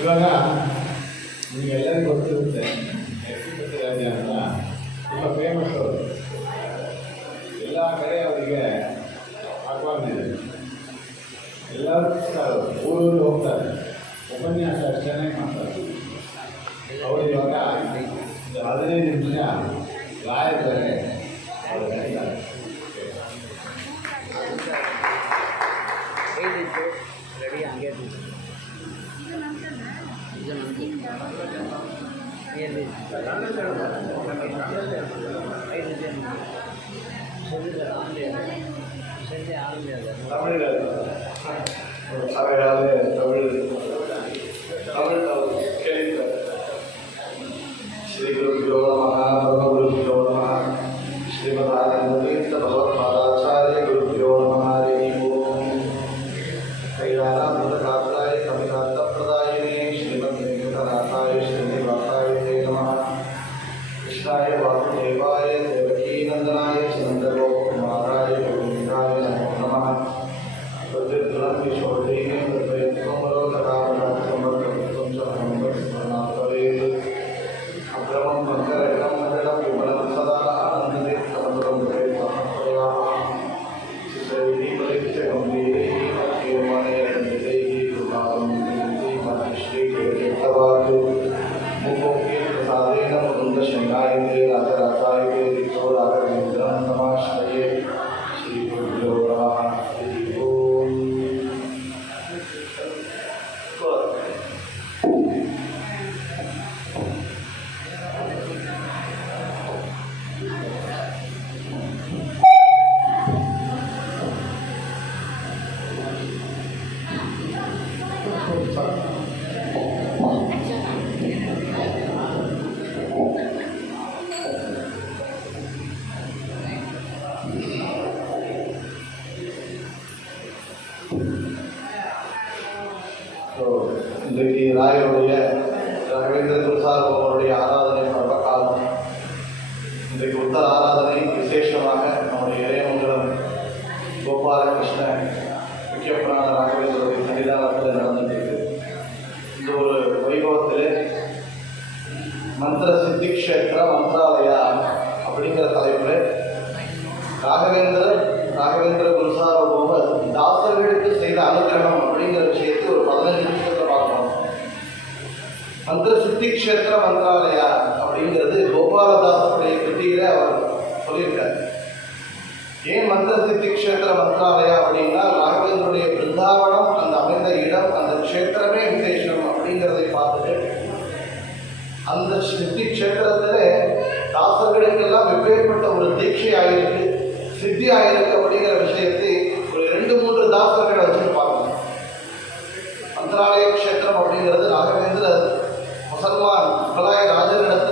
ಇವಾಗ ನಿಮಗೆಲ್ಲರಿಗೂ ಗೊತ್ತಿರುತ್ತೆ, ಎಸ್ ಅಂತ ತುಂಬ ಫೇಮಸ್ ಅವರು. ಎಲ್ಲ ಕಡೆ ಅವರಿಗೆ ಆಹ್ವಾನ ಇದೆ. ಎಲ್ಲರೂ ಊರೂರು ಹೋಗ್ತಾರೆ. ಉಪನ್ಯಾಸ ಚೆನ್ನಾಗಿ ಮಾಡ್ತಾರೆ. ಅವರು ಇವಾಗ ಹದಿನೈದು ನಿಮಿಷ ರಾಯದರೆ ಅವರು ಕರೀತಾರೆ. தமிழ் அவையாவது தமிழ் தமிழ் கேள்வி ஸ்ரீ குரு c'è tramontare ஆகலாய் ராஜவனத்தை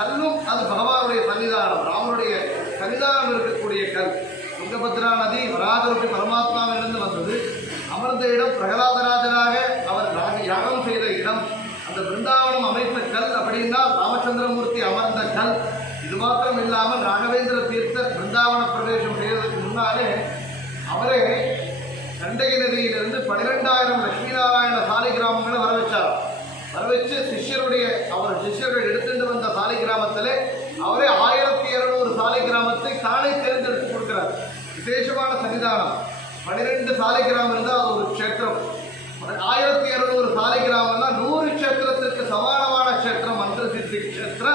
கல்லும் அது பகவானுடைய சன்னிதானம் ராமனுடைய சன்னிதானம் இருக்கக்கூடிய கல். துங்கபத்ரா நதி வராதவருக்கு பரமாத்மாவிலிருந்து வந்தது. அமர்ந்த இடம் பிரகலாதராஜனாக அவர் யாகம் செய்த இடம். அந்த பிருந்தாவனம் அமைத்த கல் அப்படின்னா ராமச்சந்திரமூர்த்தி அமர்ந்த கல். இது மாத்திரம் இல்லாமல் ராகவேந்திர தீர்த்தர் பிருந்தாவன பிரவேசம் செய்வதற்கு முன்னாலே அவரே கண்டகி நதியிலிருந்து பன்னிரெண்டாயிரம் லட்சுமி நாராயண சாலை கிராமங்களை வர வச்சார் வர வச்சு சிஷ்யருடைய அவர் சிஷ்யர்கள் எடுத்துட்டு வந்த சாலை கிராமத்திலே அவரே ஆயிரத்தி இருநூறு சாலை கிராமத்தை தானே தேர்ந்தெடுத்து கொடுக்கிறார். விசேஷமான சன்னிதானம். பன்னிரெண்டு சாலை கிராமம் இருந்தால் அது ஒரு க்ஷேத்திரம். ஆயிரத்தி இருநூறு சாலை கிராமம்னா நூறு க்ஷேத்திரத்திற்கு சமானமான க்ஷேத்திரம் மந்திர சித்தி க்ஷேத்திர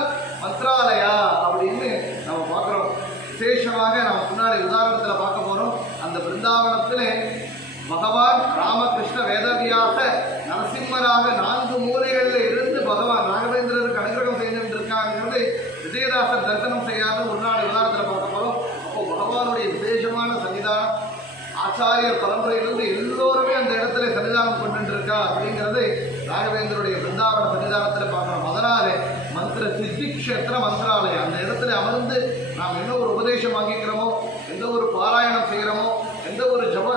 மந்திராலயம் அப்படின்னு நம்ம பார்க்குறோம் விசேஷமாக நம்ம முன்னாடி உதாரணத்தில் பார்க்க போகிறோம் அந்த பிருந்தாவனத்திலே பகவான் ராமகிருஷ்ண வேதவியாக நரசிம்மராக நான்கு மூலைகளில் இருந்து பகவான் ராகவேந்திரருக்கு அனுகிரகம் செய்துட்டு இருக்காங்கிறது விஜயதாசர் தரிசனம் செய்யாத ஒரு நாள் உதாரணத்தில் பார்க்க போகிறோம் அப்போ பகவானுடைய விசேஷமான சன்னிதானம் ஆச்சாரியர் பரம்பரையிலிருந்து எல்லோருமே அந்த இடத்துல சன்னிதானம் கொண்டு இருக்கா அப்படிங்கிறது ராகவேந்தருடைய பிருந்தாவன சன்னிதானத்தில் பார்க்கணும் அதனாலே மந்திர சித்தி க்ஷேத்திர மந்திராலயம் அந்த இடத்துல அமர்ந்து நாம் என்ன ஒரு உபதேசம் வாங்கிக்கிறோமோ எந்த ஒரு பாராயணம் செய்கிறோமோ எந்த ஒரு ஜப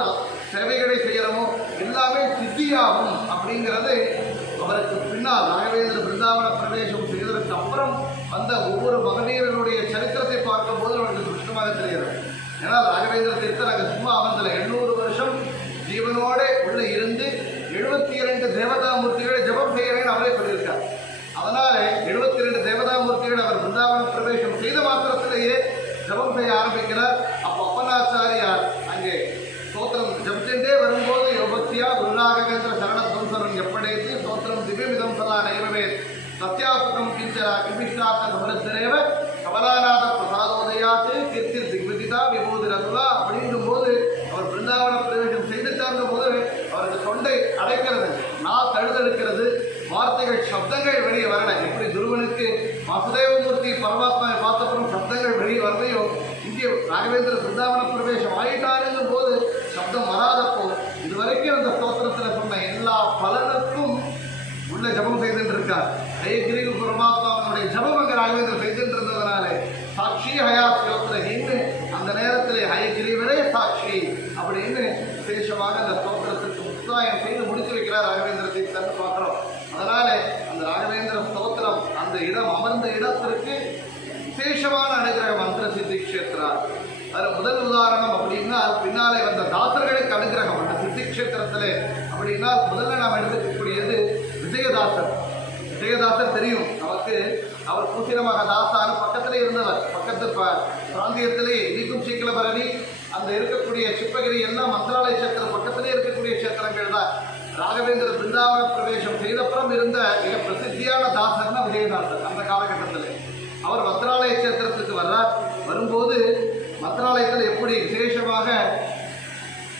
சேவைகளை செய்கிறோமோ எல்லாமே சித்தியாகும் அப்படிங்கிறது அவருக்கு பின்னால் ராகவேந்திர பிருந்தாவன பிரவேசம் செய்ததற்கு அப்புறம் வந்த ஒவ்வொரு மகனீரனுடைய சரித்திரத்தை பார்க்கும்போது நமக்கு சுஷ்டமாக தெரிகிறது ஏன்னா ராகவேந்திர தீர்த்தர் அங்கே சும்மா அமர்ந்தல? எண்ணூறு வருஷம் ஜீவனோட உள்ள இருந்து எழுபத்தி இரண்டு தேவதாமூர்த்திகளை ஜபம் செய்கிறேன்னு அவரே சொல்லியிருக்கார். அதனால எழுபத்தி ரெண்டு தேவதாமூர்த்திகள் அவர் பிருந்தாவன பிரவேசம் செய்த மாத்திரத்திலேயே ஜபம் செய்ய ஆரம்பிக்கிறார். அப்போ அப்பனாச்சாரியார் அங்கே ஸ்தோத்திரம் ஜபிச்சுட்டே வரும்போது யோபத்தியா சரண சரணத்வம்சரம் எப்படைத்து ஸ்தோத்திரம் திவ்யமிதம் சதா நைவமே சத்யாசுகம் கிஞ்சரா கிபிஷ்டாத்த சமரத்திரேவ கமலாநாத பிரசாதோதயாத்து கீர்த்தி திக்விதிதா விபூதி ரகுலா அப்படிங்கும் போது அவர் பிருந்தாவன பிரவேசம் செய்துட்டாருங்க போது அவருக்கு தொண்டை அடைக்கிறது நான் தழுதெடுக்கிறது சப்தங்கள் வெளியே வரல. எப்படி துருவனுக்கு வாசுதேவமூர்த்தி பரமாத்மாவை பார்த்தப்புறம் சப்தங்கள் வெளியே வரலையோ? இங்கே ராகவேந்திர பிருந்தாவன பிரவேசம் ஆயிட்டாருங்கும் போது சப்தம் வராதப்போ இதுவரைக்கும் அந்த ஸ்தோத்திரத்தில் சொன்ன எல்லா பலனுக்கும் உள்ள ஜபம் செய்துட்டு இருக்கார். ஹயகிரிவு பரமாத்மாவனுடைய ஜபம் அங்கே ராகவேந்திர செய்துட்டு இருந்ததுனாலே சாட்சி ஹயா ஸ்தோத்திரஹீன்னு அந்த நேரத்திலே ஹயகிரிவரே சாட்சி அப்படின்னு விசேஷமாக அந்த ஸ்தோத்திரத்துக்கு முத்தாயம் செய்து முடித்து வைக்கிறார் ராகவேந்திர தீர்த்தன் பார்க்குறோம் அதனால அந்த ராகவேந்திர ஸ்தோத்திரம் அந்த இடம் அமர்ந்த இடத்திற்கு விசேஷமான அனுகிரக மந்திர சித்தி க்ஷேத்ரா அதில் முதல் உதாரணம் அப்படின்னா பின்னாலே வந்த தாசர்களுக்கு அனுகிரகம் அந்த சித்தி க்ஷேத்திரத்திலே அப்படின்னா முதல்ல நாம் எடுத்துக்கக்கூடியது விஜயதாசர் விஜயதாசர் தெரியும். நமக்கு அவர் பூசிரமாக தாசான பக்கத்திலே இருந்தவர். பக்கத்து ப- பிராந்தியத்திலே இன்னைக்கும் சீக்கிரபரணி அந்த இருக்கக்கூடிய சிப்பகிரி எல்லாம் மந்திராலய சேத்திரம் பக்கத்திலே இருக்கக்கூடிய சேத்திரங்கள் தான். ராகவேந்திர பிருந்தாவன பிரவேசம் செய்தப்புறம் இருந்த மிக பிரசித்தியான தாசர்னா விஜயதாசர் அந்த காலகட்டத்தில். அவர் மந்திராலய சேத்திரத்துக்கு வர்றார். வரும்போது மந்திராலயத்தில் எப்படி விசேஷமாக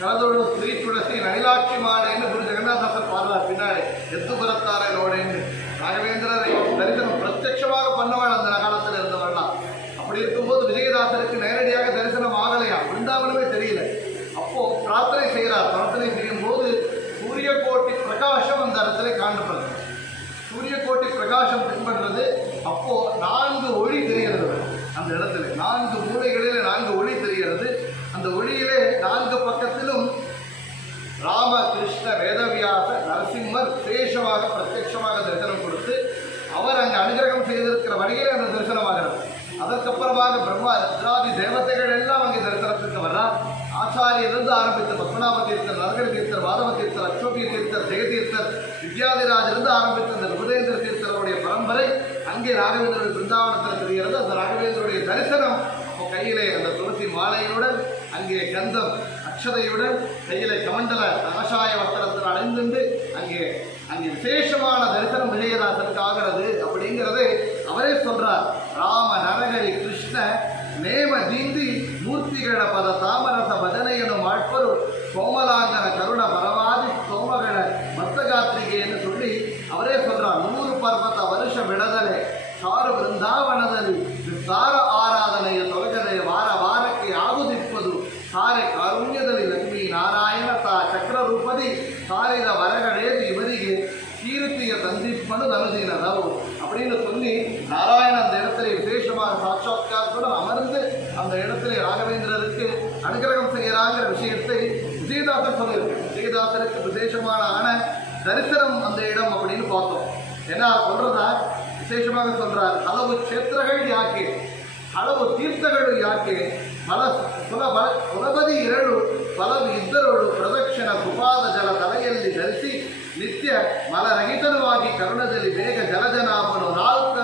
கலந்தோடு ஸ்ரீ துளசி நயிலாட்சி மாடேன்னு குரு ஜெகநாதாசர் பாடுறார். பின்னாடி எத்து புறத்தாரனோடேன்னு ராகவேந்திரரை தரிசனம் பிரத்யட்சமாக பண்ணவாள் அந்த காலத்தில் இருந்தவள்லாம் அப்படி இருக்கும்போது விஜயதாசருக்கு நேரடியாக தரிசனம் ஆகலையா பிருந்தாவனமே தெரியல அப்போ பிரார்த்தனை செய்கிறார் பிரார்த்தனை செய்யும் போது சூரிய கோட்டி பிரகாசம் அந்த இடத்துல காணப்படுது சூரிய கோட்டி பிரகாசம் பின்பற்றது அப்போ நான்கு ஒளி தெரிகிறது அந்த இடத்துல நான்கு மூலைகளில் நான்கு ஒளி தெரிகிறது அந்த ஒளியிலே நான்கு பக்கத்திலும் ராம கிருஷ்ண வேதவியாச நரசிம்மர் விசேஷமாக பிரத்யட்சமாக தரிசனம் கொடுத்து அவர் அங்கே அனுகிரகம் செய்திருக்கிற வழியிலே அந்த தரிசனமாகிறது அதற்கப்புறமாக பிரம்மா ருத்ராதி தேவதைகள் எல்லாம் அங்கே தரிசனத்திற்கு வர்றார். ஆச்சாரியிலிருந்து ஆரம்பித்த பத்மநாப தீர்த்தர் நரகர தீர்த்தர் வாதவ தீர்த்தர் அச்சோபிய தீர்த்தர் ஜெயதீர்த்தர் வித்யாதிராஜிலிருந்து ஆரம்பித்த இந்த விபதேந்திர தீர்த்தருடைய பரம்பரை அங்கே ராகவேந்திரனுடைய பிருந்தாவனத்தில் தெரிகிறது. அந்த ராகவேந்தருடைய தரிசனம் அப்போ கையிலே அந்த துளசி மாலையுடன் அங்கே கந்தம் அக்ஷதையுடன் கையிலே கமண்டல தமசாய வஸ்திரத்தில் அடைந்துண்டு அங்கே அங்கே விசேஷமான தரிசனம் விஜயதாசனுக்கு ஆகிறது அப்படிங்கிறது அவரே சொல்றார் ராம நரஹரி கிருஷ்ண ನೇಮ ದೀಂದಿ ಮೂರ್ತಿಗಳ ಪದ ತಾಮರಸ ಭಜನೆಯನ್ನು ಮಾಡ್ಪರು ಕೋಮಲಾಂಗನ ಕರುಣ ಬರವಾದಿ ಸೋಮಗಳ ಮತ್ತಗಾತ್ರಿಗೆಯನ್ನು ಸುಳ್ಳಿ ಅವರೇ சொல்றா ನೂರು ಪರ್ವತ ವರುಷ ಬೆಳೆದಲೆ ಸಾರು ಬೃಂದಾವನದಲ್ಲಿ ವಿಸ್ತಾರ ಆರಾಧನೆಯ ತೊಲಗದೆ ವಾರ ವಾರಕ್ಕೆ ಆಗುದಿಪ್ಪದು ಸಾರೆ ಕಾರುಣ್ಯದಲ್ಲಿ ಲಕ್ಷ್ಮೀ ನಾರಾಯಣ ತಾ ಚಕ್ರರೂಪದಿ ಸಾರಿದ ವರಗಳೇದು ಇವರಿಗೆ கீர்த்திய தந்திப்பனு தனுதீனதோ விசேஷமான ஆன தரிசனம் அந்த இடம் அப்படின்னு பார்த்தோம் ஏன்னா சொல்றதா ವಿಶೇಷವಾಗಿ சொல்றார் ಹಲವು ಕ್ಷೇತ್ರಗಳು ಯಾಕೆ ಹಲವು ತೀರ್ಥಗಳು ಯಾಕೆ ಫಲ ಸುಲಭ ಸುಲಭದಿ ಇರಳು ಫಲವು ಇದ್ದರಳು ಪ್ರದಕ್ಷಿಣ ಸುಪಾದ ಜಲ ತಲೆಯಲ್ಲಿ ಧರಿಸಿ ನಿತ್ಯ ಮಲರಹಿತನವಾಗಿ ಕರುಣದಲ್ಲಿ ಬೇಗ ಜಲಜನಾಭನು ನಾಲ್ಕರು ನಾಲ್ಕು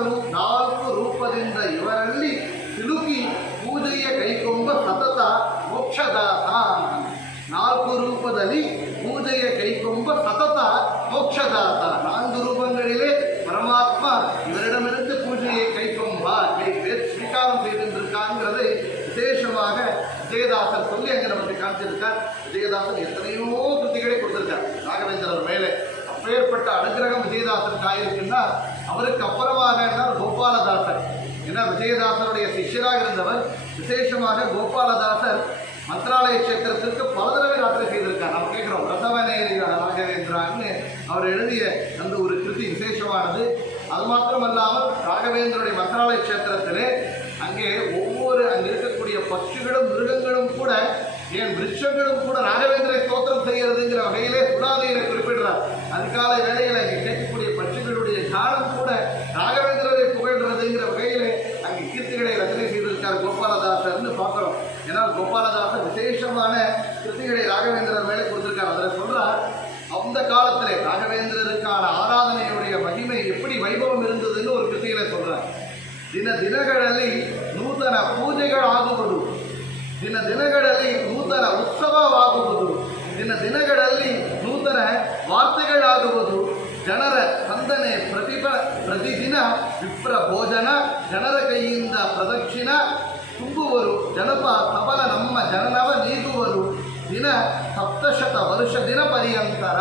நமக்கு விஜயதாசன் எத்தனையோ கிருத்திகளை கொடுத்திருக்கார். ராகவேந்திரர் மேலே. அப்பேற்பட்ட அனுகிரகம் விஜயதாசனுக்கு ஆயிருக்குன்னா அவருக்கு அப்புறமாக இருந்தார் கோபாலதாசர். ஏன்னா விஜயதாசனுடைய சிஷ்யராக இருந்தவர் விசேஷமாக கோபாலதாசர் மந்திராலய கஷேத்திரத்திற்கு பல தடவை யாத்திரை செய்திருக்கார். நாம் கேட்கிறோம் ரசவனேரியான ராகவேந்திரான்னு அவர் எழுதிய அந்த ஒரு கிருதி விசேஷமானது. அது மாத்திரமல்லாமல் ராகவேந்திரனுடைய மந்திராலய கஷேத்திரத்திலே அங்கே ஒவ்வொரு அங்கே இருக்கக்கூடிய பட்சிகளும் மிருகங்களும் கூட ஏன் விருட்சங்களும் கூட ராகவேந்திரை ஸ்தோத்திரம் செய்கிறதுங்கிற வகையிலே சுடாதீரை குறிப்பிடுறார் அதிகாலை வேளையில் அங்கே கேட்கக்கூடிய பட்சிகளுடைய காலம் கூட ராகவேந்திரரை புகழ்றதுங்கிற வகையிலே அங்கே கீர்த்திகளை ரச்சனை செய்திருக்கார் கோபாலதாசர்னு பார்க்குறோம் ஏன்னா கோபாலதாசர் விசேஷமான கிருத்திகளை ராகவேந்திரர் மேலே கொடுத்திருக்கார் அதில் சொல்றார் அந்த காலத்திலே ராகவேந்திரருக்கான ஆராதனையுடைய மகிமை எப்படி வைபவம் இருந்ததுன்னு ஒரு கிருத்திகளை சொல்றார் ದಿನ ದಿನಗಳಲ್ಲಿ ನೂತನ ಪೂಜೆಗಳಾಗುವುದು ದಿನ ದಿನಗಳಲ್ಲಿ ನೂತನ ಉತ್ಸವವಾಗುವುದು ದಿನ ದಿನಗಳಲ್ಲಿ ನೂತನ ವಾರ್ತೆಗಳಾಗುವುದು ಜನರ ಸ್ಪಂದನೆ ಪ್ರತಿಭ ಪ್ರತಿದಿನ ವಿಪ್ರ ಭೋಜನ ಜನರ ಕೈಯಿಂದ ಪ್ರದಕ್ಷಿಣ ತುಂಬುವರು ಜನಪ ಸಬಲ ನಮ್ಮ ಜನನವ ನೀಗುವರು ದಿನ ಸಪ್ತಶತ ವರುಷ ದಿನ ಪರ್ಯಂತರ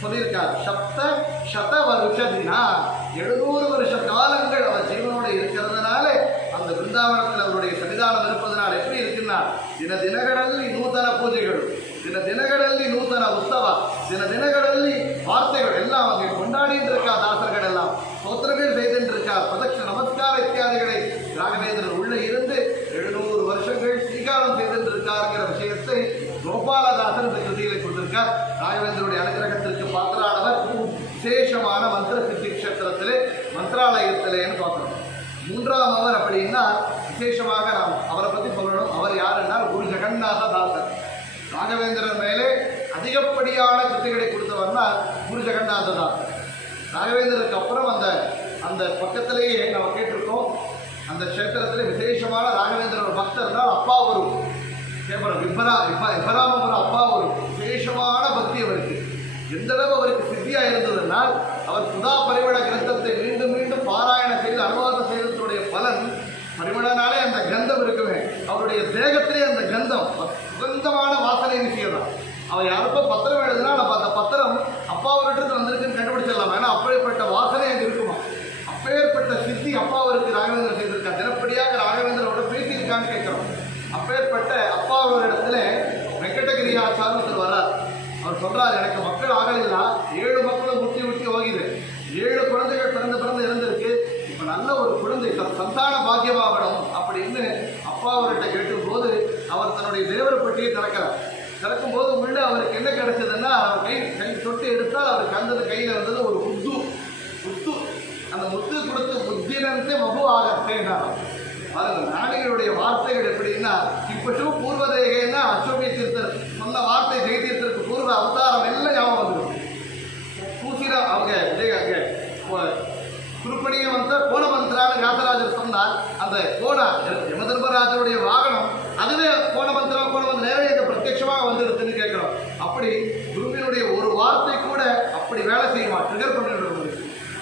சொல்லியிருக்கார் சப்த சத வருஷ தினா எழுநூறு வருஷ காலங்கள் அவர் ஜீவனோடு இருக்கிறதுனால அந்த பிருந்தாவனத்தில் அவருடைய சன்னிதானம் இருப்பதனால் எப்படி இருக்குன்னா ದಿನ ದಿನಗಳಲ್ಲಿ ನೂತನ ಪೂಜೆಗಳು ದಿನ ದಿನಗಳಲ್ಲಿ ನೂತನ ಉತ್ಸವ ದಿನ ದಿನಗಳಲ್ಲಿ ವಾರ್ತೆಗಳು ಎಲ್ಲ அவங்க கொண்டாடிட்டு இருக்கா தாசர்களெல்லாம் ஸ்தோத்திரங்கள் செய்துட்டு இருக்கா பிரதட்ச நமஸ்கார இத்தியாதிகளை ராகவேந்திரர் உள்ள இருந்து எழுநூறு வருஷங்கள் ஸ்ரீகாரம் செய்துட்டு இருக்காருங்கிற விஷயத்தை கோபாலதாசன் இந்த கிருதிகளை கொடுத்திருக்கார் ராகவேந்தருடைய அனுகிரகத்திற்கு பாத்திரானவர் விசேஷமான மந்திர சித்தி கஷேத்திரத்திலே மந்திராலயத்திலேன்னு பார்க்கணும் மூன்றாம் அவர் ராகவேந்திரன் மேலே அதிகப்படியான கிருத்திகளை கொடுத்தவர்னா குரு ஜெகநாத ராகவேந்திரருக்கு அப்புறம் அந்த அந்த பக்கத்திலேயே நம்ம கேட்டிருக்கோம் அந்த க்ஷேத்திரத்தில் விசேஷமான ராகவேந்திரன் பக்தர் தான் அப்பா வரும் கேட்பறோம் விபரா விபா விபராமபுரம் அப்பா ஒரு விசேஷமான பக்தி அவருக்கு. எந்த அளவு அவருக்கு சித்தியாக இருந்ததுனால் அவர் சுதா பரிமள கிரந்தத்தை மீண்டும் மீண்டும் பாராயணம் செய்து அனுவாதம் செய்ததுடைய பலன் பரிமளனாலே அந்த கந்தம் இருக்குமே. அவருடைய தேகத்திலே அந்த கந்தம் சுகந்தமான அவன் யாருப்போ பத்திரம் எழுதுனா அந்த பத்திரம் அப்பா அவர்கிட்ட வந்திருக்குன்னு கண்டுபிடிச்சிடலாம்? ஏன்னா அப்படிப்பட்ட வாசனை அங்கே இருக்குமா? அப்பேற்பட்ட சித்தி அப்பா அவருக்கு ராகவேந்திரன் செய்திருக்கா. தினப்படியாக ராகவேந்திரனோட பேசியிருக்கான்னு கேட்குறோம். அப்பேற்பட்ட அப்பா அவரிடத்துல வெங்கடகிரி ஆச்சாரத்தில் வர்றார். அவர் சொல்றாரு எனக்கு மக்கள் ஆகலைன்னா ஏழு மக்களும் முட்டி முட்டி ஓகிது. ஏழு குழந்தைகள் பிறந்து பிறந்து இருந்திருக்கு. இப்போ நல்ல ஒரு குழந்தை சந்தான பாக்கியமாகணும். அப்படின்னு அப்பா அவர்கிட்ட கேட்டும்போது அவர் தன்னுடைய தேவரை பற்றியை திறக்கிறார். திறக்கும் போது உள்ள அவருக்கு என்ன கிடைச்சதுன்னா அவர் கை கை தொட்டு எடுத்தால் அவர் கந்தது கையில் இருந்தது ஒரு முத்து. முத்து. அந்த முத்து கொடுத்து முத்தினந்தே மகு ஆகத்தேனா பாருங்கள் ஞானிகளுடைய வார்த்தைகள் எப்படின்னா இப்பட்டு பூர்வதேகைன்னா அசோகை தீர்த்தர் சொன்ன வார்த்தை ஜெயதீர்த்தருக்கு பூர்வ அவதாரம் எல்லாம் ஞாபகம் வந்துடும். பூசிரா அவங்க விஜய் அங்க போ- வந்த கோண மந்திரான்னு வியாசராஜர் சொன்னால் அந்த கோண யமதர்மராஜருடைய வாகனம் அதுவே கோண மந்திரம் கோண மந்திரம் நேரடியாக இங்க பிரத்யட்சமாக வந்துடுதுன்னு கேட்குறோம். அப்படி குருவினுடைய ஒரு வார்த்தை கூட அப்படி வேலை செய்யுமா? ட்ரிகர் பண்ணிடுறது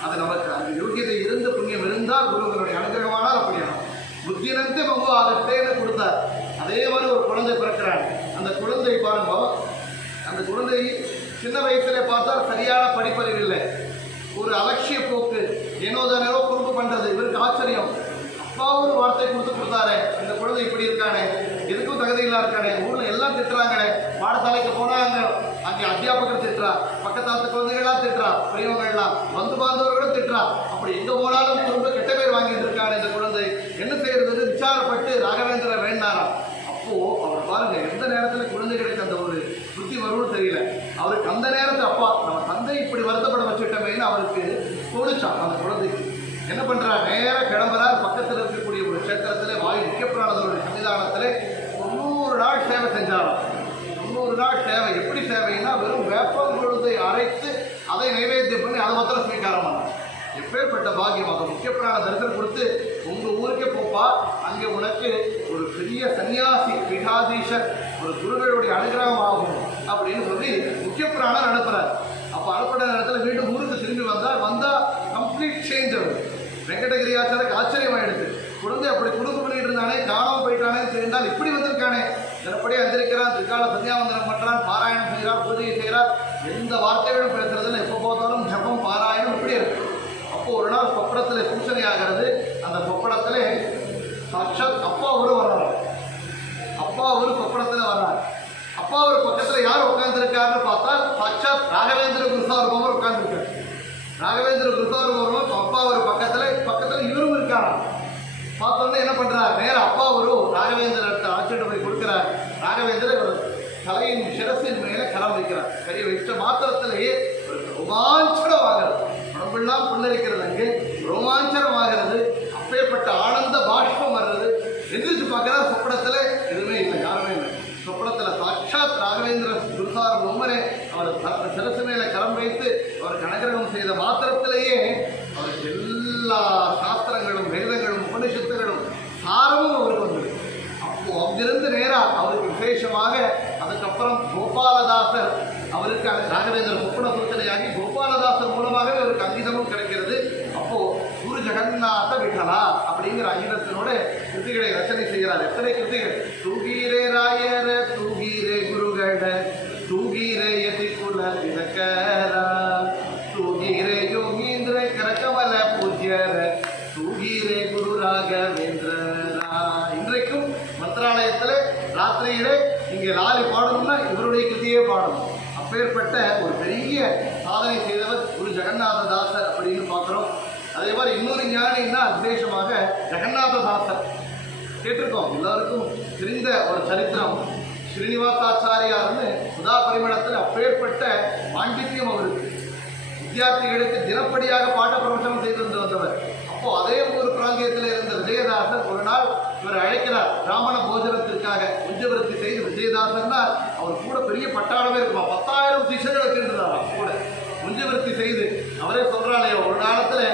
அது நமக்கு அந்த யோகியதை இருந்து புண்ணியம் இருந்தால் குருவனுடைய அனுகிரகமானால் அப்படியாகும். புத்தினந்தே மகு ஆகத்தேன்னு கொடுத்தார். அதே மாதிரி ஒரு குழந்தை பிறக்கிறாங்க அந்த குழந்தை பாருங்க அந்த குழந்தை சின்ன வயசுல பார்த்தா சரியான படிப்பறிவு இல்லை. ஒரு அலட்சிய போக்கு. ஏனோ தானோ குறும்பு பண்ணுறது இவருக்கு ஆச்சரியம். அப்பா ஒரு வார்த்தை கொடுத்து கொடுத்தாரு. இந்த குழந்தை இப்படி இருக்கானே. எதுக்கும் இருக்காடே ஊர்ல எல்லாம் திட்டுறாங்கடே பாடசாலைக்கு போனா அங்க அங்கே அத்தியாபகர் திட்டுறா. பக்கத்தாத்து குழந்தைகள்லாம் திட்டுறா. பெரியவங்கள்லாம் வந்து பாந்தவர்களும் திட்டுறா. அப்படி எங்க போனாலும் திரும்ப கெட்ட பேர் வாங்கிட்டு இருக்கானே இந்த குழந்தை. என்ன செய்யறது? விசாரப்பட்டு ராகவேந்திர வேண்டாராம். அப்போ அவர் பாருங்க எந்த நேரத்துல குழந்தைகளுக்கு அந்த ஒரு புத்தி வரும்னு தெரியல. அவருக்கு அந்த நேரத்தில் அப்பா நம்ம தந்தை இப்படி வருத்தப்பட வச்சுட்டோமேன்னு அவருக்கு தோணுச்சான் அந்த குழந்தைக்கு. என்ன பண்ணுறா நேராக கிளம்புறார். பக்கத்தில் இருக்கக்கூடிய ஒரு கஷேத்திரத்திலே வாயு முக்கியப்பிராணதனுடைய சன்னிதானத்திலே நாள் சேவை செஞ்சாராம் முந்நூறு நாள் சேவை. எப்படி சேவைன்னா வெறும் வேப்பம் கொழுந்தை அரைத்து அதை நைவேத்தியம் பண்ணி அதை மாத்திரம் ஸ்வீகாரம் பண்ணார் எப்பேற்பட்ட பாக்கியம். அதை முக்கியப்பிராண தரிசனம் கொடுத்து உங்கள் ஊருக்கே போப்பா. அங்கே உனக்கு ஒரு பெரிய சன்னியாசி பீఠாதீஷர் ஒரு குருகளுடைய அனுகிரகம் ஆகும். அப்படின்னு சொல்லி முக்கியப்பிராணர் அனுப்புறார் அப்போ அனுப்பின நேரத்தில் மீண்டும் ஊருக்கு திரும்பி வந்தால் வந்தால் கம்ப்ளீட் சேஞ்ச் அவர். வெங்கடகிரியாச்சாருக்கு ஆச்சரியமாயிடுது குழந்தை அப்படி குடும்பம் பண்ணிட்டு இருந்தானே காணாமல் போயிட்டானே தெரிந்தால் இப்படி வந்திருக்கானே. சிறப்படி வந்திருக்கிறான் திருக்கால சந்தியாவந்தனம் பண்ணுறான் பாராயணம் செய்கிறார் பூஜை செய்கிறார். எந்த வார்த்தைகளும் பேசுறதில்ல. எப்போ பார்த்தாலும் ஜபம் பாராயணம் இப்படி இருக்கு. அப்போ ஒரு நாள் சொப்படத்தில் சூச்சனை ஆகிறது. அந்த சொப்படத்தில் சாட்சாத் அப்பா ஒரு வர்றாரு. அப்பா ஒரு சொப்படத்தில் வர்றார். அப்பா ஒரு பக்கத்தில் யார் உட்காந்துருக்காருன்னு பார்த்தா சாட்சாத் ராகவேந்திர குருசார்பவர் உட்காந்துருக்கார் ராகவேந்திர குருசார்பவரும் அப்பா ஒரு பக்கத்தில் பக்கத்தில் இவரும் இருக்காராம். பார்த்தோன்னே என்ன பண்றார்? நேரா அப்பா ஒரு ராகவேந்திர ஆட்சியிட்ட போய் கொடுக்கிறார் ராகவேந்திரர் ஒரு தலையின் சிரசின் மேலே கரம் வைக்கிறார் கை வைத்த மாத்திரத்திலேயே ஒரு ரோமாஞ்சனமாகிறது உடம்பெல்லாம் புல்லரிக்கிறது அங்கே ரோமாஞ்சனமாகிறது அப்பேற்பட்ட ஆனந்த பாஷ்பம் வர்றது எந்திரிச்சு பார்க்கிறார் சொப்பனத்தில் எதுவுமே இல்லை யாருமே இல்லை சொப்பனத்தில் சாட்சாத் ராகவேந்திர குருசார பொம்மனே அவர் த- சிரசு மேலே கரம் வைத்து அவருக்கு அனுகிரகம் செய்த மாத்திரத்திலேயே அவருக்கு எல்லா சாஸ்திரங்களும் வேதங்களும் உபனிஷத்துகளும் சாரமும் அவருக்கு வந்தது அப்போ அங்கிருந்து நேரா அவருக்கு விசேஷமாக அதுக்கப்புறம் கோபாலதாசர் அவருக்கு ராகவேந்திர சொப்பன சூச்சனையாகி கோபாலதாசர் மூலமாகவே அவருக்கு அங்கிதமும் கிடைக்கிறது. அப்போ குரு ஜெகநாத விட்டலா அப்படிங்கிற அங்கிதத்தினோட கிருத்திகளை ரச்சனை செய்கிறார். எத்தனை கிருத்திகள்? தூகீரே ராயர தூகீரே குருகட தூகீரே யதி குல விதக்கரா தூகீரே யோகீந்திர கரகமல பூஜ்யர தூகீரே குரு ராகவேந்திரரா. இன்றைக்கும் மந்திராலயத்தில் ராத்திரியிலே இங்கே நாலு பாடணும்னா இவருடைய கிருதியே பாடணும். அப்பேற்பட்ட ஒரு பெரிய சாதனை செய்தவர் குரு ஜெகநாத தாசர் அப்படின்னு பார்க்குறோம். அதே மாதிரி இன்னொரு ஞானின்னா விசேஷமாக ஜெகநாத தாசர் கேட்டிருக்கோம். எல்லாருக்கும் தெரிந்த ஒரு சரித்திரம். ஸ்ரீனிவாசாச்சாரியார்னு சுதா பரிமளத்தில் அப்பேற்பட்ட பாண்டித்யம் அவருக்கு. வித்தியார்த்திகளுக்கு தினப்படியாக பாட்ட பிரவச்சனம் செய்து வந்து வந்தவர். அப்போ அதே ஒரு பிராந்தியத்தில் இருந்த விஜயதாசன் ஒரு நாள் இவர் அழைக்கிறார். பிராமண போஜனத்திற்காக உஞ்சவருக்கு செய்து விஜயதாசன்னா அவர் கூட பெரிய பட்டாளமே இருக்கும்? பத்தாயிரம் சிஷர்களுக்கு இருந்தாராம் கூட. முஞ்சவர்த்தி செய்து அவரே சொல்கிறாளே ஒரு காலத்தில்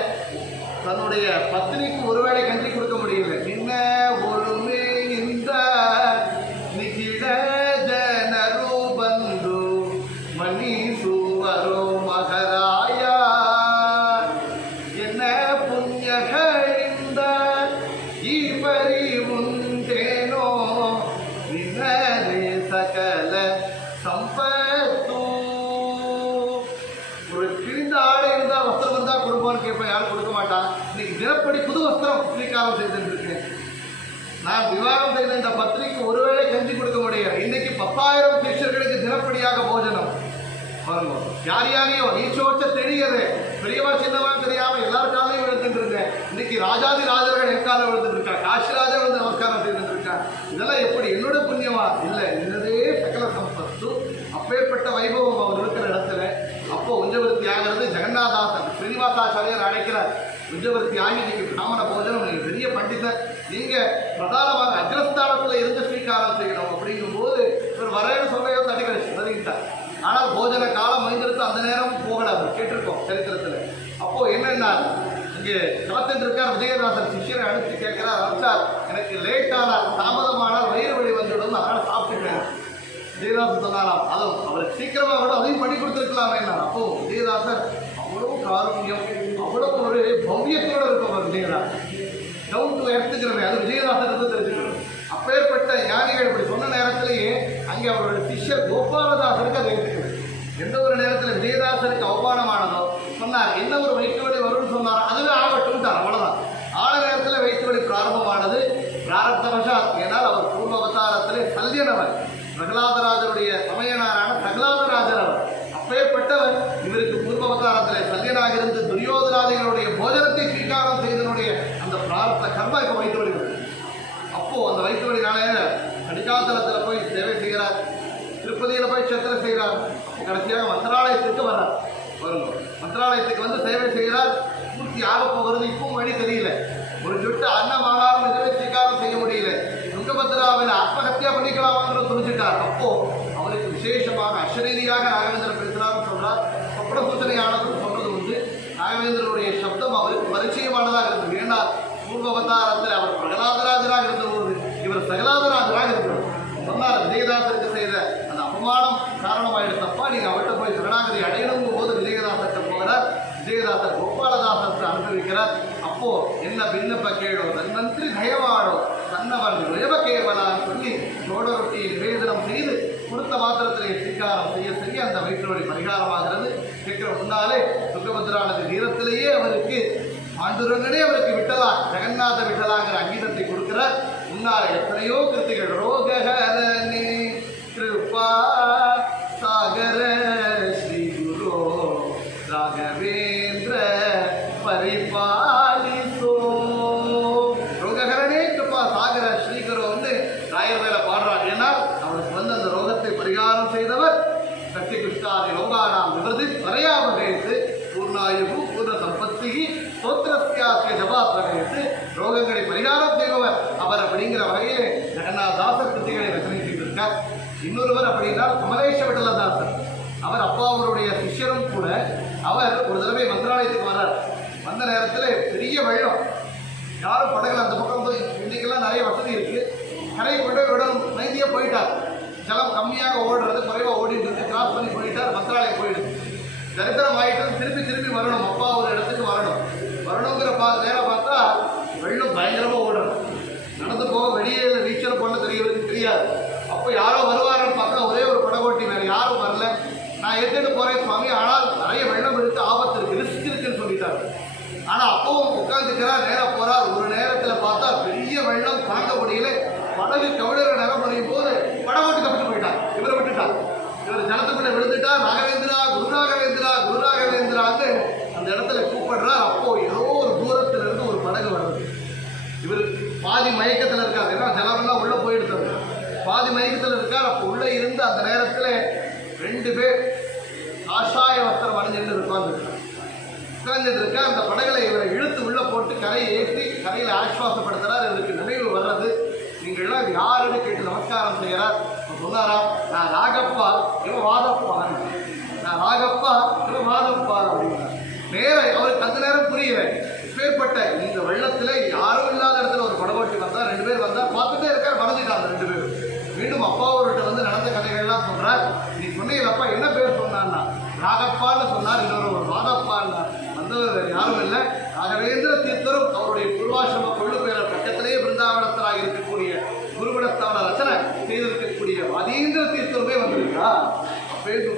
தன்னுடைய பத்தினிக்கு ஒருவேளை கஞ்சி கொடுக்க முடியல என்ன ஒரு இந்த நிகிட ஜனரூபந்து மணி சூவரோ யார் யாரையோ நீச்சோச்ச தெரியுது பெரியவா சின்னவா தெரியாம எல்லாருக்காலையும் விழுந்துட்டு இருந்தேன். இன்னைக்கு ராஜாதி ராஜர்கள் எக்கால விழுந்துட்டு இருக்கா காசிராஜர் வந்து நமஸ்காரம் செய்துட்டு இருக்கா இதெல்லாம் எப்படி? என்னோட புண்ணியமா? இல்ல. என்னதே? சகல சம்பத்து. அப்பேற்பட்ட வைபவம் அவர் இருக்கிற இடத்துல. அப்போ உஞ்சவருத்தி ஆகிறது ஜெகநாதாசன். ஸ்ரீனிவாசாச்சாரியர் அழைக்கிறார். உஞ்சவருத்தி ஆகி நீங்க பிராமண போஜனம். நீங்க பெரிய பண்டிதர். நீங்க பிரதானமாக அக்ரஸ்தானத்துல இருந்து ஸ்வீகாரம் செய்யணும் அப்படிங்கும்போது இவர் வரேன்னு சொல்லையோ தடுக்கல தடுக்கிட்டார் ஆனால் போஜன காலம் மைந்திருத்து அந்த நேரம் போகலாது கேட்டிருக்கோம் சரித்திரத்தில். அப்போ என்னன்னா இங்கே காத்துட்டு இருக்கார் விஜயதாசர் சிஷியரை அனுப்பிச்சு கேட்கிறார் அரசார் எனக்கு லேட் ஆனால் தாமதமானால் வயிறு வழி வந்துவிடும் அதனால் சாப்பிட்டுட்டேன் விஜயதாசன் சொன்னாராம் அதுவும் அவருக்கு சீக்கிரமாக கூட அதையும் பண்ணி கொடுத்துருக்கலாமே அப்போ விஜயதாசர் அவ்வளோ காரணியம் அவ்வளோ ஒரு பவ்யத்தோட இருப்பவர் விஜயதாசன் டவுன் டு எடுத்துக்கிறவே அது விஜயதாசன் தெரிஞ்சுக்கணும். அப்பேற்பட்ட ஞானிகள் இப்படி சொன்ன நேரத்திலேயே அங்கே அவருடைய சிஷ்யர் கோபாலதாசருக்கு அதை எந்த ஒரு நேரத்தில் விஜயதாசருக்கு அவமானமானதோ சொன்னார் என்ன ஒரு வயிற்று வழி வரும்னு சொன்னார்? அதுவே சார் அவ்வளோதான் ஆழ நேரத்தில் வயிற்று வழி பிராரம்பமானது. பிராரப்தவசாத் ஏனால் அவர் பூர்வ அவதாரத்திலே சல்யனவர். பிரகலாதராஜருடைய சமயனாரான பிரகலாதராஜர் அவர். அப்பேற்பட்டவர் இவருக்கு பூர்வ அவதாரத்திலே சல்யனாக இருந்து துரியோதராதிகளுடைய காலையில் அடிக்காத்தலத்தில் போய் சேவை செய்கிறார். திருப்பதியில் போய் சத்திர செய்கிறார். கடைசியாக மந்திராலயத்துக்கு வர்றார். வருங்க மந்திராலயத்துக்கு வந்து சேவை செய்கிறார். பூர்த்தி ஆக போகிறது இப்பவும் வழி தெரியல. ஒரு சொட்டு அன்னமானாலும் இதுவே சீக்காரம் செய்ய முடியல. துங்கபத்ராவில் ஆத்மஹத்தியா பண்ணிக்கலாமாங்கிற துணிச்சுட்டார் அப்போ அவனுக்கு விசேஷமாக அசரீதியாக ராகவேந்திரன் பேசுகிறார்னு சொல்றார். சொப்பன சூச்சனையானதும் சொல்றது வந்து ராகவேந்திரனுடைய சப்தம் அவருக்கு பரிச்சயமானதாக இருந்தது ஏன்னா பூர்வ அவதாரத்தில் அவர் பிரகலாதராஜராக இருந்தபோது இவர் சகலாதராஜராக இருந்தார் சொன்னார் விஜயதாசருக்கு செய்த அந்த அவமானம் காரணமாயிடுத்தப்பா நீங்க அவர்கிட்ட போய் சரணாகதி அடையணும் போது விஜயதாசர்கிட்ட போகிறார் விஜயதாசர் கோபாலதாசருக்கு அனுபவிக்கிறார். அப்போ என்ன விண்ணப்ப கேடோ? தன்வந்திரி தயவாடோ தன்னவன் விழவ கேவலான்னு சொல்லி சோழ ரொட்டியை நிவேதனம் செய்து கொடுத்த மாத்திரத்திலே சீக்காரம் செய்ய செய்ய அந்த வயிற்றுவழி பரிகாரமாகிறது. கேட்கிற முன்னாலே துங்கபத்ரானது நேரத்திலேயே அவருக்கு பாண்டுரங்கனே அவருக்கு விட்டலா? ஜெகநாத விட்டலாங்கிற அங்கீதத்தை கொடுக்கிறார். முன்னால் எத்தனையோ கிருத்திகள். ரோகஹரணி கிருபா சாகர ஸ்ரீ குரு ராகவேந்திர பரிபாலிசோ. ரோகஹரணே கிருபா சாகர ஸ்ரீகுரு வந்து ராயர் மேல பாடுறார் ஏன்னா அவனுக்கு வந்து அந்த ரோகத்தை பரிகாரம் செய்தவர் சக்தி கிருஷ்ணாதி ரோகானாம் விருது நிறையா வகைத்து பூர்ண சம்பத்தி ஸ்தோத்திரஸ்யாசிய ஜபாத்ரகேத்து ரோகங்களை பரிகாரம் செய்பவர் அவர் அப்படிங்கிற வகையிலே ஜெகநாதாசர் கிருத்திகளை ரச்சனை செய்திருக்கார் இன்னொருவர் அப்படின்னா கமலேஷ விடலதாசர். அவர் அப்பா அவருடைய சிஷ்யரும் கூட அவர் ஒரு தடவை மந்திராலயத்துக்கு வர்றார். வந்த நேரத்தில் பெரிய வெள்ளம். யாரும் படகுல அந்த பக்கம் போய் இன்னைக்கெல்லாம் நிறைய வசதி இருக்கு. கரை கொண்டு விடணும். நைந்தியா போயிட்டார். ஜலம் கம்மியாக ஓடுறது குறைவாக ஓடிட்டு இருக்கு. கிராஸ் பண்ணி போயிட்டார். மந்திராலயம் போயிடுது. தரித்திரம் ஆயிட்டு திருப்பி திருப்பி வரணும். அப்பா ஒரு இடத்துக்கு வரணும். வரணுங்கிற பா நேரம் பார்த்தா வெள்ளம் பயங்கரமா ஓடணும் நடந்து போக வெளியே நீச்சல் பண்ண தெரியவருக்கு தெரியாது. அப்போ யாரோ வருவார் பார்த்தா ஒரே ஒரு படகோட்டி வேற யாரும் வரல நான் எடுத்துட்டு போறேன் சுவாமி. ஆனால் நிறைய வெள்ளம் எடுத்து ஆபத்து இருக்கு ரிஸ்க் இருக்குன்னு சொல்லிட்டாரு. ஆனா அப்பவும் உட்காந்துக்கிறார் நேரா போறார். ஒரு நேரத்துல பார்த்தா பெரிய வெள்ளம் தாங்க முடியல படகு கவிழற நிலம் முடியும் போது படகோட்டு கப்பிட்டு போயிட்டார். இவரை விட்டுட்டார். இவர் ஜனத்துக்குள்ள விழுந்துட்டா ராகவேந்திரா குரு ராகவேந்திரா குரு ராகவேந்திரான்னு அந்த இடத்துல கூப்பிடுறார். அப்போ ஏதோ ஒரு தூரத்துல இருந்து ஒரு படகு வருது. இவர் பாதி மயக்கத்துல இருக்கார். ஏன்னா ஜனமெல்லாம் உள்ள போயிடுது. பாதி மயக்கத்துல இருக்கார். அப்போ உள்ள இருந்து அந்த நேரத்துல ரெண்டு பேர் காஷாய வஸ்திரம் அணிஞ்சுட்டு உட்கார்ந்துருக்கார் உட்கார்ந்துட்டு இருக்க அந்த படகுல இவரை இழுத்து உள்ளே போட்டு கரையை ஏற்றி கரையில் ஆஸ்வாசப்படுத்துகிறார் இவருக்கு நினைவு வர்றது நீங்கள் யாருன்னு கேட்டு நமஸ்காரம் செய்கிறார் சொன்னாராம் நான் ராகப்பா இவன் வாதப்பா. நான் ராகப்பா இவன் வாதப்பா. அப்படின்னார் நேர அவருக்கு அந்த நேரம் புரியல. இப்பேற்பட்ட இந்த வெள்ளத்தில் யாரும் இல்லாத இடத்துல ஒரு படகோட்டி வந்தால் ரெண்டு பேர் வந்தால் பார்த்துட்டே இருக்கார் மறந்துட்டாங்க ரெண்டு பேரும். மீண்டும் அப்பா அவர்கிட்ட வந்து நடந்த கதைகள்லாம் சொல்கிறார் நீ சொன்னீங்களப்பா என்ன நாகப்பான்னு சொன்னார் இன்னொரு ஒரு வாதப்பான்னா வந்தவர் யாரும் இல்லை. ராகவேந்திர தீர்த்தரும் அவருடைய பூர்வாசிரம கொள்ளு பேரர் பக்கத்திலேயே பிருந்தாவனத்தராக இருக்கக்கூடிய குருகுலஸ்தான ரச்சனை செய்திருக்கக்கூடிய வாதீந்திர தீர்த்தருமே வந்திருக்கா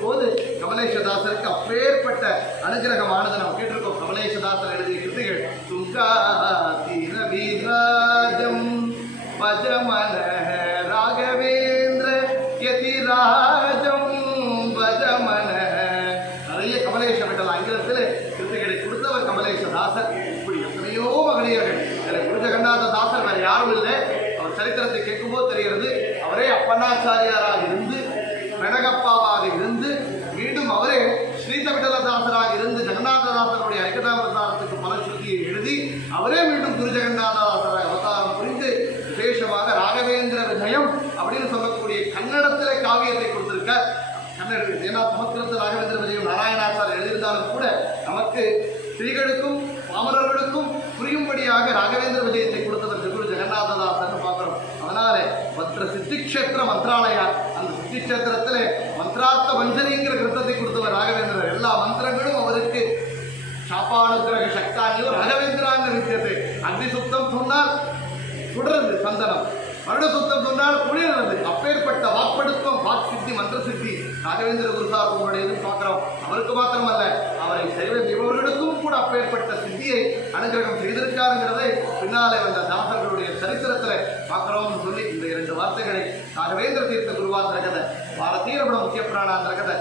போது கமலேஷதாசருக்கு அப்பேற்பட்ட அனுகிரகமானது நாம் கேட்டிருக்கோம். கமலேஷதாசர் எழுதிய கிருதிகள் துங்கா பத்ர மந்திராலயா அந்த சித்திக்ஷேத்திரத்திலே மந்திரார்த்த வஞ்சனைங்கிற கிருத்தத்தை கொடுத்தவர் ராகவேந்திரர் எல்லா மந்திரங்களும் அவருக்கு சாப்பானுகிரக சக்தானியோ ராகவேந்திராங்க வித்தியத்தை அக்னி சுத்தம் சொன்னால் சுடருது சந்தனம் வருட சுத்தம் சொன்னால் குளிர்றது அப்பேற்பட்ட வாக்படுத்துவம் வாக் சித்தி மந்திர சித்தி ராகவேந்திர குருசார் உங்களுடையது பார்க்கிறோம் அவருக்கு மாத்திரமல்ல அவரை செய்வ இவர்களுக்கும் கூட அப்பேற்பட்ட சித்தியை அனுகிரகம் செய்திருக்காருங்கிறதை பின்னாலே வந்த தாசர்கள் சரித்திரத்தில் பார்க்குறோம்னு சொல்லி இந்த இரண்டு வார்த்தைகளை ராகவேந்திர தீர்த்த குருவாந்திருக்கத பாரதீய ரொம்ப முக்கிய கதை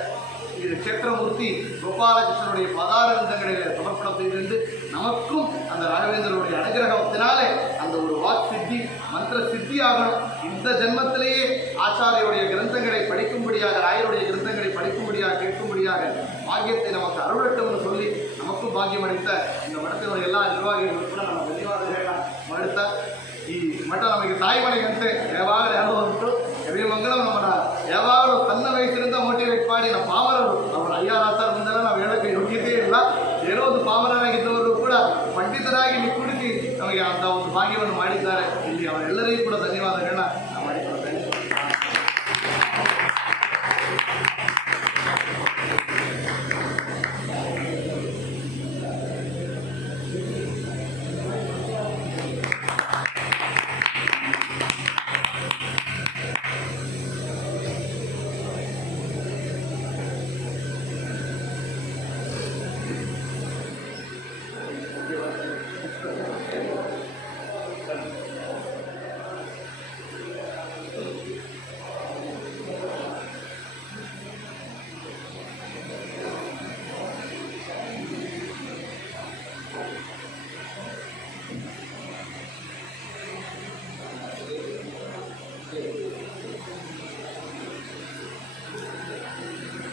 இது சேத்திரமூர்த்தி கோபாலகிருஷ்ணனுடைய பதாரந்தங்களில் சமர்ப்பணம் செய்திருந்து நமக்கும் அந்த ராகவேந்திரனுடைய அனுகிரகத்தினாலே அந்த ஒரு வாக் சித்தி மந்திர சித்தி ஆகணும் இந்த ஜென்மத்திலேயே ஆச்சாரியுடைய கிரந்தங்களை படிக்கும்படியாக ராயருடைய கிரந்தங்களை படிக்கும்படியாக கேட்கும்படியாக பாக்கியத்தை நமக்கு அருளட்டும்னு சொல்லி நமக்கும் பாக்கியம் அளித்த இந்த மடத்தினுடைய எல்லா நிர்வாகிகளுக்கும் நம்ம தெளிவாக மறுத்த ಮಠ ನಮಗೆ ತಾಯಿ ಮನೆಗಂತೆ ಯಾವಾಗಲೂ ಯಾರೋ ಉಂಟು ಮಂಗಳಂ ನಮ್ಮನ್ನ ಯಾವಾಗಲೂ ತನ್ನ ವಯಸ್ಸಿನಿಂದ ಮೋಟಿವೇಟ್ ಮಾಡಿ ನಮ್ಮ ಪಾಮರರು ಅವರ ಅಯ್ಯಾರಾಚಾರ ಮುಂದೆಲ್ಲ ನಾವು ಹೇಳಕ್ಕೆ ಯೋಗ್ಯತೆ ಇಲ್ಲ. ಏನೋ ಒಂದು ಪಾಮರರಾಗಿದ್ದವರು ಕೂಡ ಪಂಡಿತರಾಗಿ ನಿಕ್ಕುಡಿಸಿ ನಮಗೆ ಅಂತ ಒಂದು ಭಾಗ್ಯವನ್ನು ಮಾಡಿದ್ದಾರೆ. ಇಲ್ಲಿ ಅವರೆಲ್ಲರಿಗೂ ಕೂಡ ಧನ್ಯವಾದಗಳನ್ನ